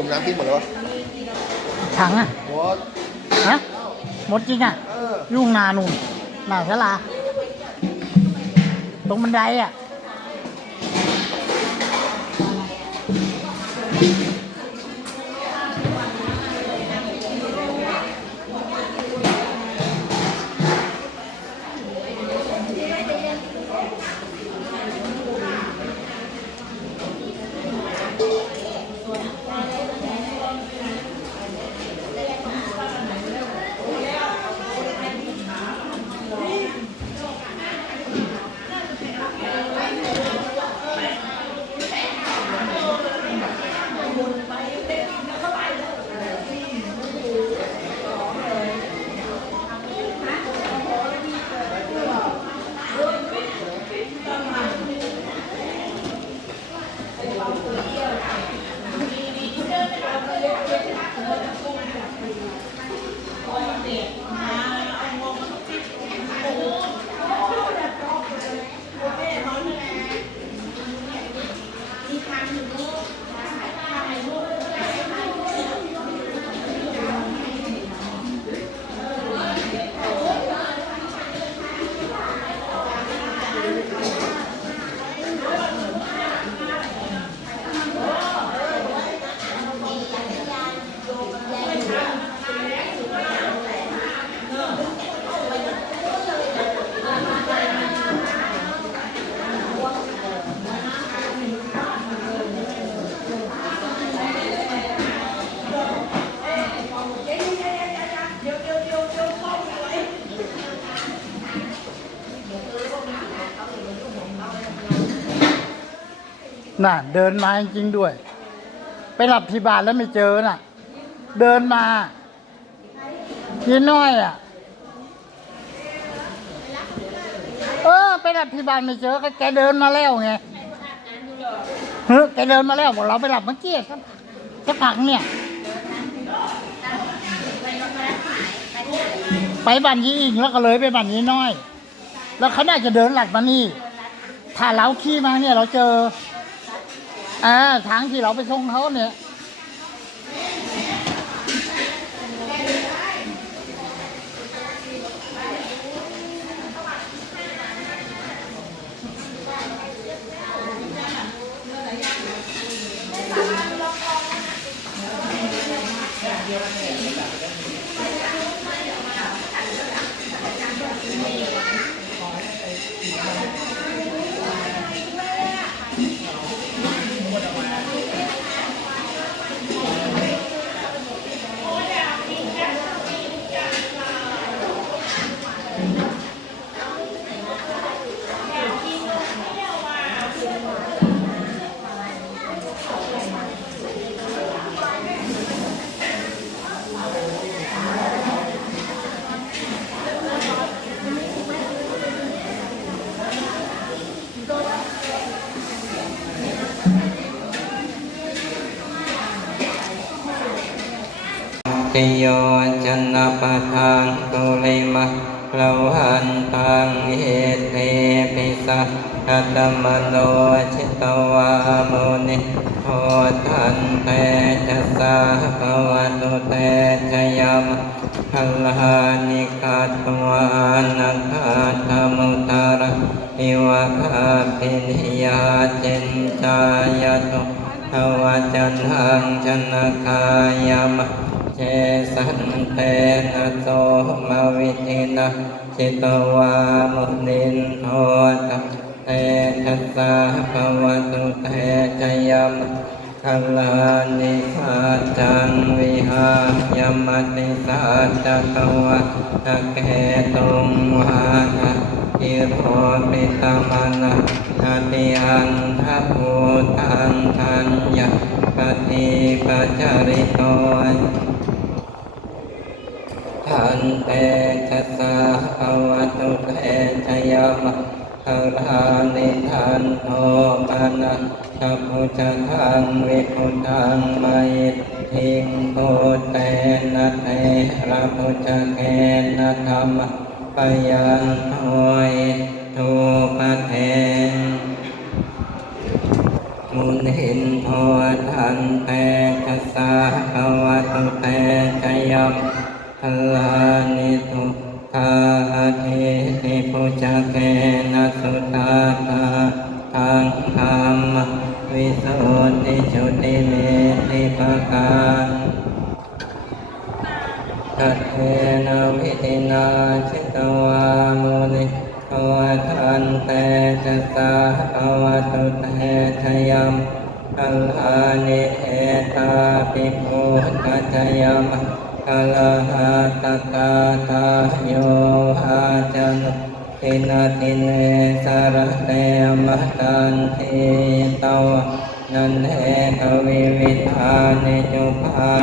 จุ่มน้ำกินหมดแล้ววะถังอะหมดฮะหมดจริงอะเออยุ่งนานุ่นหนาสลาตรงบันไดอะ น่ะเดินมาจริงๆด้วย ไปหลับที่บ้านแล้วไม่เจอน่ะ เดินมายี่น้อยอะ เออ ไปหลับที่บ้านไม่เจอแกเดินมาแล้วไงเฮ้ยแกเดินมาแล้วบอกเราไปหลับเมื่อกี้สักสักพักเนี่ยไปบ้านยี่อิงแล้วก็เลยไปบ้านยี่น้อย แล้วเขาน่าจะเดินหลัดมานี่ ถ้าเราขี่มาเนี่ยเราเจอ อ่าทางที่เราไปส่งเขาเนี่ย ติโยจนนปะทางตุลิมะลาวันตังเอเตปิสัตตมโนชิตวามุนิโททันเตจะสาภวตุเตชยมพัลหานิกาตวานัคาตมุตระอิวะคาปินิยาเจนจายตุภวจันหังชนะกายาม เจสันเตนะโสมวิทินะจิตวามุนินโทตเตทัสสะภวตุเตชยมคัลลานิสัจังวิหายมติสัจตวะตะเกตุงวาทะอิโรปิตมนะนาติอันทะภูตังทัญญะปฏิปัจจริโต ทันเตชะสาภวตุเตชยมะคารานิทันโทปานะสัพพุชทังวิพุทังไมทิงโตเตนะเตระพุชเกนะธรรมปยังโทยทูปะเทมุนินโททันเตชัสสะภะวะตุเตชยัม พลานิทุทาเทติปุจเกนะสุตาตาทางธรรมวิสุทธิจุติเมติปการตัเทนะวิตินาชิตวามุนิภวทันเตจัสสะภวตุเตชยัมอัลลานิเอตาปิปุตตะยัม กัลหะตะกาตาโยหาจันตินาติเนสารเตมะตันทิตวนันเทตวิวิธานิจุภา